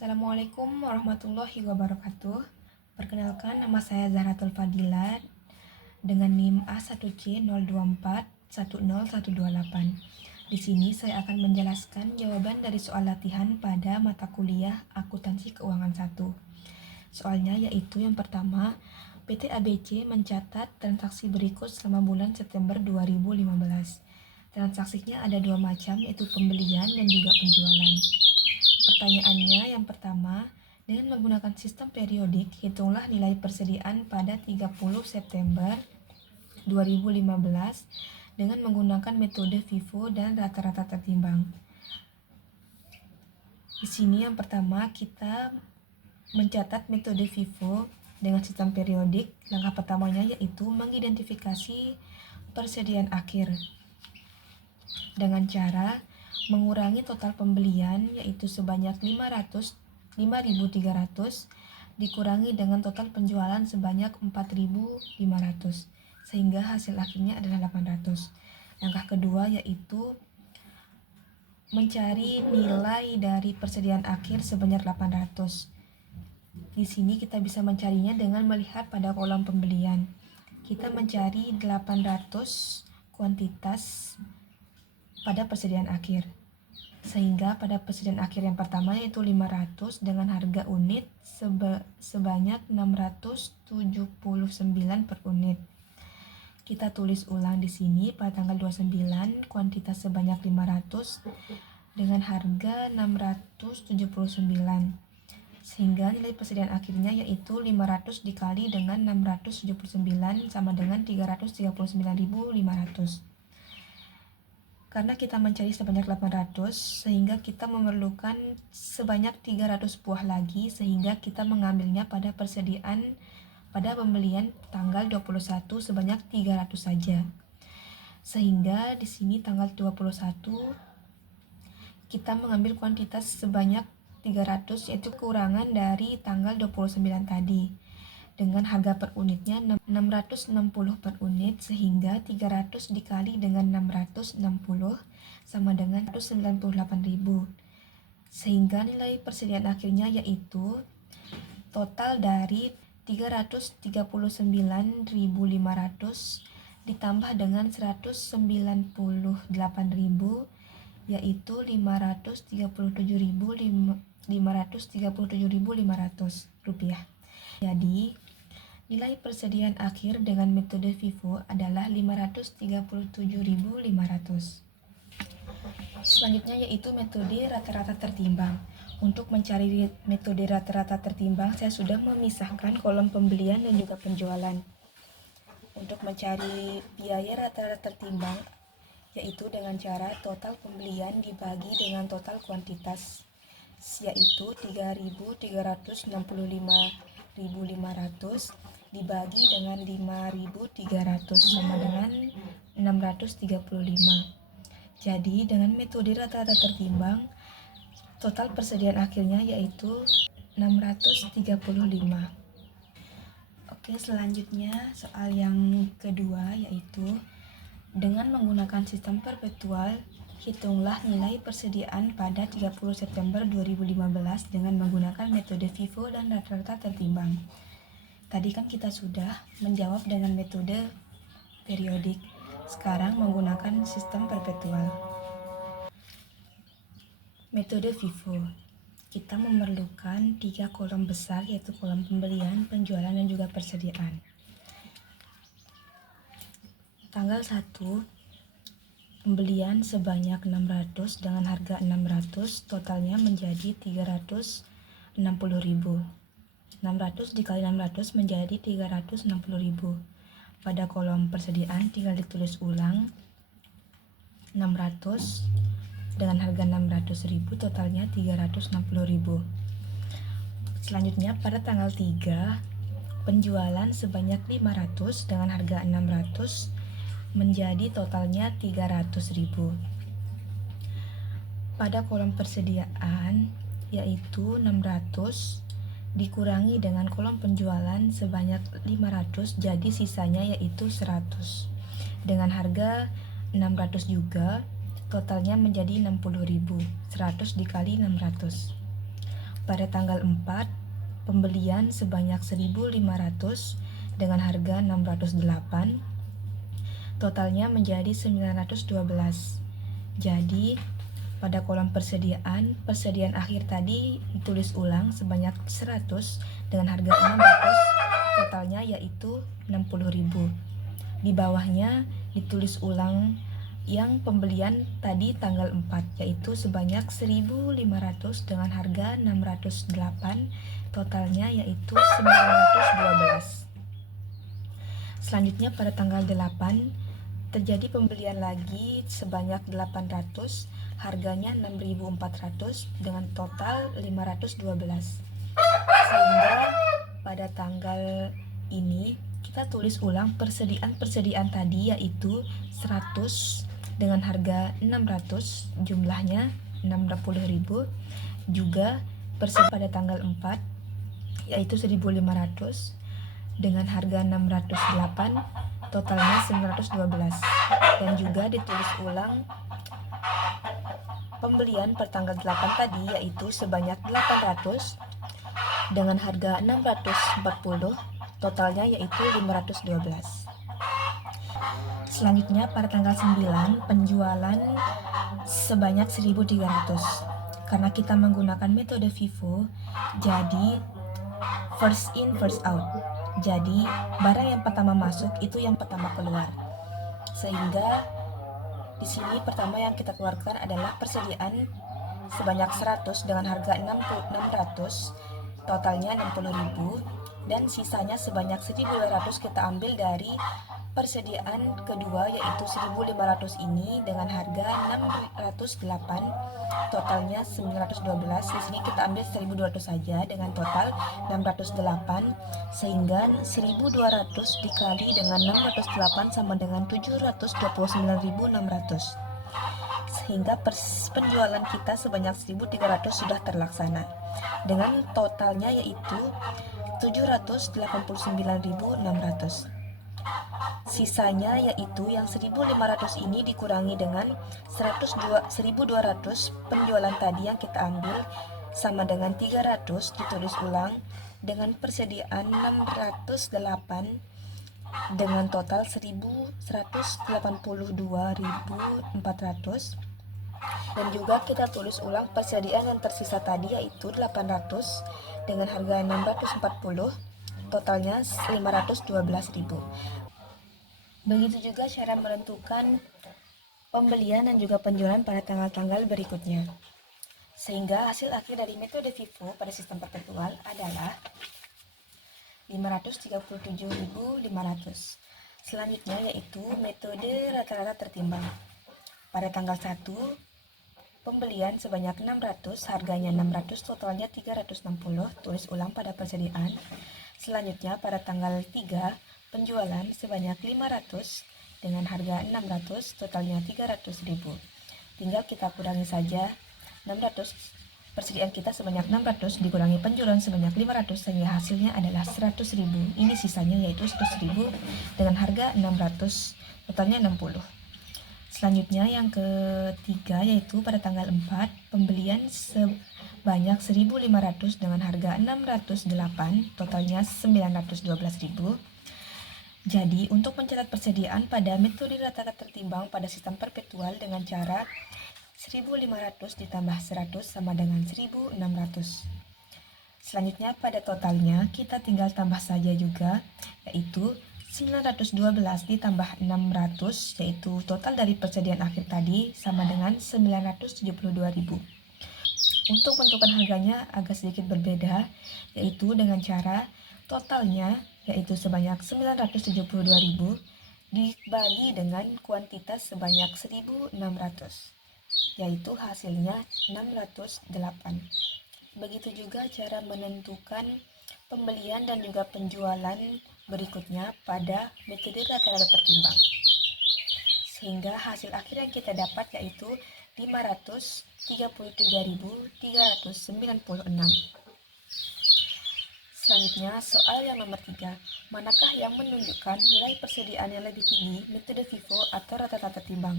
Assalamualaikum warahmatullahi wabarakatuh. Perkenalkan, nama saya Zahratul Fadilah dengan NIM A1C02410128. Di sini saya akan menjelaskan jawaban dari soal latihan pada mata kuliah Akuntansi Keuangan 1. Soalnya yaitu yang pertama, PT ABC mencatat transaksi berikut selama bulan September 2015. Transaksinya ada dua macam, yaitu pembelian dan juga penjualan. Pertanyaannya yang pertama, dengan menggunakan sistem periodik, hitunglah nilai persediaan pada 30 September 2015 dengan menggunakan metode FIFO dan rata-rata tertimbang. Di sini yang pertama kita mencatat metode FIFO dengan sistem periodik. Langkah pertamanya yaitu mengidentifikasi persediaan akhir dengan cara mengurangi total pembelian yaitu sebanyak 5.300 dikurangi dengan total penjualan sebanyak 4.500 sehingga hasil akhirnya adalah 800. Langkah kedua yaitu mencari nilai dari persediaan akhir sebanyak 800. Di sini kita bisa mencarinya dengan melihat pada kolom pembelian. Kita mencari 800 kuantitas pada persediaan akhir. Sehingga pada persediaan akhir yang pertama yaitu 500 dengan harga unit sebanyak 679 per unit. Kita tulis ulang di sini pada tanggal 29 kuantitas sebanyak 500 dengan harga 679. Sehingga nilai persediaan akhirnya yaitu 500 dikali dengan 679 sama dengan 339.500. Karena kita mencari sebanyak 800, sehingga kita memerlukan sebanyak 300 buah lagi, sehingga kita mengambilnya pada persediaan pada pembelian tanggal 21 sebanyak 300 saja. Sehingga di sini tanggal 21 kita mengambil kuantitas sebanyak 300 yaitu kekurangan dari tanggal 29 tadi. Dengan harga per unitnya 660 per unit, sehingga 300 dikali dengan 660 sama dengan 198.000. Sehingga nilai persediaan akhirnya yaitu total dari 339.500 ditambah dengan 198.000 yaitu 537.500 rupiah. Jadi nilai persediaan akhir dengan metode FIFO adalah 537.500. Selanjutnya yaitu metode rata-rata tertimbang. Untuk mencari metode rata-rata tertimbang, saya sudah memisahkan kolom pembelian dan juga penjualan. Untuk mencari biaya rata-rata tertimbang, yaitu dengan cara total pembelian dibagi dengan total kuantitas, yaitu 3.365.500 dibagi dengan 5.300 sama dengan 635. Jadi dengan metode rata-rata tertimbang, total persediaan akhirnya yaitu 635. Oke, selanjutnya soal yang kedua yaitu dengan menggunakan sistem perpetual, hitunglah nilai persediaan pada 30 September 2015 dengan menggunakan metode FIFO dan rata-rata tertimbang. Tadi kan kita sudah menjawab dengan metode periodik. Sekarang menggunakan sistem perpetual. Metode FIFO. Kita memerlukan 3 kolom besar yaitu kolom pembelian, penjualan, dan juga persediaan. Tanggal 1 pembelian sebanyak 600 dengan harga 600, totalnya menjadi 360.000. 600 dikali 600 menjadi 360.000. Pada kolom persediaan tinggal ditulis ulang 600 dengan harga 600.000, totalnya 360.000. Selanjutnya pada tanggal 3 penjualan sebanyak 500 dengan harga 600 menjadi totalnya 300.000. Pada kolom persediaan yaitu 600 dikurangi dengan kolom penjualan sebanyak 500, jadi sisanya yaitu 100. Dengan harga 600 juga, totalnya menjadi 60.000. 100 dikali 600. pada tanggal 4 pembelian sebanyak 1.500 dengan harga 608, totalnya menjadi 912. Jadi pada kolom persediaan akhir tadi ditulis ulang sebanyak 100 dengan harga 600, totalnya yaitu 60.000. Di bawahnya ditulis ulang yang pembelian tadi tanggal 4 yaitu sebanyak 1.500 dengan harga 608, totalnya yaitu 912. Selanjutnya pada tanggal 8 terjadi pembelian lagi sebanyak 800, harganya 6.400 dengan total 512. Sehingga pada tanggal ini kita tulis ulang persediaan tadi yaitu 100 dengan harga 600, jumlahnya 60.000. Juga persediaan pada tanggal 4 yaitu 1.500 dengan harga 608, totalnya 912. Dan juga ditulis ulang pembelian per tanggal 8 tadi yaitu sebanyak 800 dengan harga 640, totalnya yaitu 512. Selanjutnya pada tanggal 9 penjualan sebanyak 1.300. Karena kita menggunakan metode FIFO, jadi first in first out. Jadi barang yang pertama masuk itu yang pertama keluar. Sehingga di sini pertama yang kita keluarkan adalah persediaan sebanyak 100 dengan harga 600, totalnya 60.000, dan sisanya sebanyak 1.200 kita ambil dari persediaan kedua yaitu 1.500 ini dengan harga 608, totalnya 912. Di sini kita ambil 1.200 saja dengan total 608, sehingga 1.200 dikali dengan 608 sama dengan 729.600. Sehingga penjualan kita sebanyak 1.300 sudah terlaksana dengan totalnya yaitu 789.600. Sisanya yaitu yang 1.500 ini dikurangi dengan 1.200 penjualan tadi yang kita ambil sama dengan 300, ditulis ulang dengan persediaan 608 dengan total 1.182.400. Dan juga kita tulis ulang persediaan yang tersisa tadi yaitu 800 dengan harga 640, totalnya 512.000. Begitu juga cara menentukan pembelian dan juga penjualan pada tanggal-tanggal berikutnya. Sehingga hasil akhir dari metode FIFO pada sistem perpetual adalah 537.500. Selanjutnya yaitu metode rata-rata tertimbang. Pada tanggal 1 pembelian sebanyak 600, harganya 600, totalnya 360, tulis ulang pada persediaan. Selanjutnya pada tanggal 3 penjualan sebanyak 500 dengan harga 600, totalnya 300.000. Tinggal kita kurangi saja 600, persediaan kita sebanyak 600 dikurangi penjualan sebanyak 500 sehingga hasilnya adalah 100.000. Ini sisanya yaitu 100.000 dengan harga 600, totalnya 60. Selanjutnya yang ketiga yaitu pada tanggal 4 pembelian sebanyak 1.500 dengan harga 608, totalnya 912.000. Jadi untuk mencatat persediaan pada metode rata-rata tertimbang pada sistem perpetual dengan cara 1.500 ditambah 100 sama dengan 1.600. Selanjutnya pada totalnya kita tinggal tambah saja juga yaitu 912 ditambah 600 yaitu total dari persediaan akhir tadi sama dengan 972.000. Untuk menentukan harganya agak sedikit berbeda yaitu dengan cara totalnya yaitu sebanyak 972.000 dibagi dengan kuantitas sebanyak 1.600, yaitu hasilnya 608. Begitu juga cara menentukan pembelian dan juga penjualan berikutnya pada metode rata-rata tertimbang. Sehingga hasil akhir yang kita dapat yaitu 533.396. Selanjutnya, soal yang nomor 3. Manakah yang menunjukkan nilai persediaan yang lebih tinggi, metode FIFO atau rata-rata tertimbang?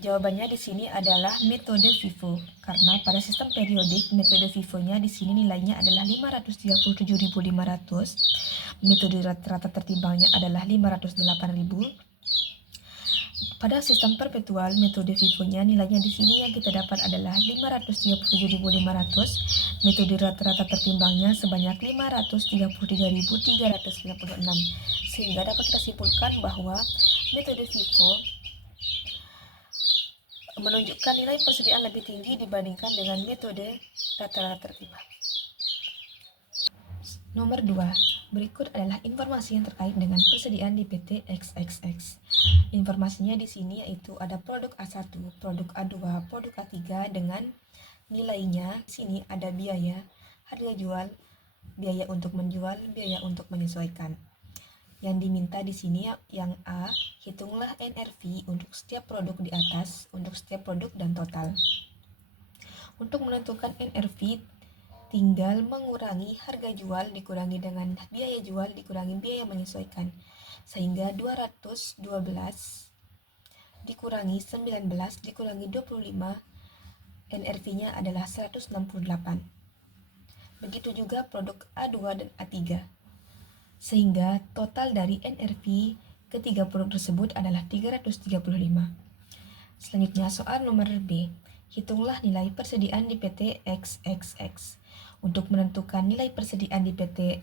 Jawabannya di sini adalah metode FIFO, karena pada sistem periodik metode FIFO-nya di sini nilainya adalah 537.500, metode rata-rata tertimbangnya adalah 508.000. Pada sistem perpetual metode FIFO-nya nilainya di sini yang kita dapat adalah 537.500, metode rata-rata tertimbangnya sebanyak 533.396, sehingga dapat kita simpulkan bahwa metode FIFO menunjukkan nilai persediaan lebih tinggi dibandingkan dengan metode rata-rata tertimbang. Nomor 2. Berikut adalah informasi yang terkait dengan persediaan di PT XXX. Informasinya di sini yaitu ada produk A1, produk A2, produk A3 dengan nilainya. Di sini ada biaya, harga jual, biaya untuk menjual, biaya untuk menyesuaikan. Yang diminta di sini yang A, hitunglah NRV untuk setiap produk di atas, untuk setiap produk dan total. Untuk menentukan NRV, tinggal mengurangi harga jual dikurangi dengan biaya jual dikurangi biaya menyesuaikan. Sehingga 212 dikurangi 19 dikurangi 25, NRV-nya adalah 168. Begitu juga produk A2 dan A3. Sehingga total dari NRV ketiga produk tersebut adalah 335. Selanjutnya soal nomor B. Hitunglah nilai persediaan di PT XXX. Untuk menentukan nilai persediaan di PT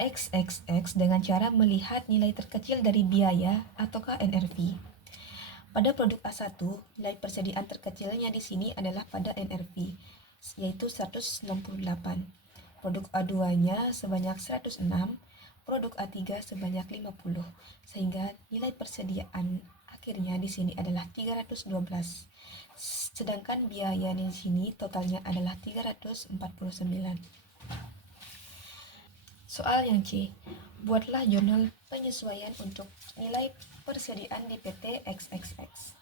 XXX dengan cara melihat nilai terkecil dari biaya ataukah NRV. Pada produk A1, nilai persediaan terkecilnya di sini adalah pada NRV, yaitu 168. Produk A2-nya sebanyak 106, produk A3 sebanyak 50, sehingga nilai persediaan akhirnya di sini adalah 312. Sedangkan biaya di sini totalnya adalah 349. Soal yang C. Buatlah jurnal penyesuaian untuk nilai persediaan di PT XXX.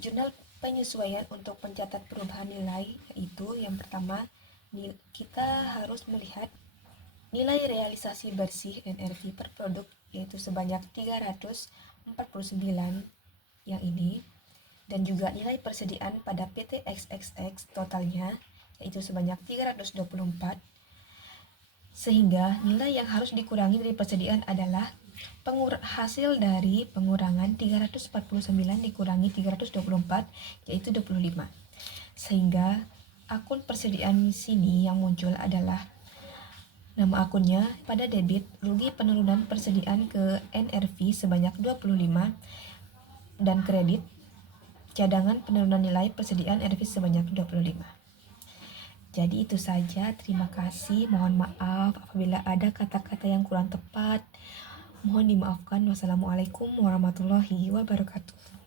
Jurnal penyesuaian untuk mencatat perubahan nilai yaitu yang pertama, kita harus melihat nilai realisasi bersih NRV per produk yaitu sebanyak 349 yang ini, dan juga nilai persediaan pada PT XXX totalnya yaitu sebanyak 324, sehingga nilai yang harus dikurangi dari persediaan adalah hasil dari pengurangan 349 dikurangi 324 yaitu 25, sehingga akun persediaan di sini yang muncul adalah nama akunnya pada debit rugi penurunan persediaan ke NRV sebanyak 25 dan kredit cadangan penurunan nilai persediaan NRV sebanyak 25. Jadi itu saja, terima kasih. Mohon maaf apabila ada kata-kata yang kurang tepat. Mohon dimaafkan. Wassalamualaikum warahmatullahi wabarakatuh.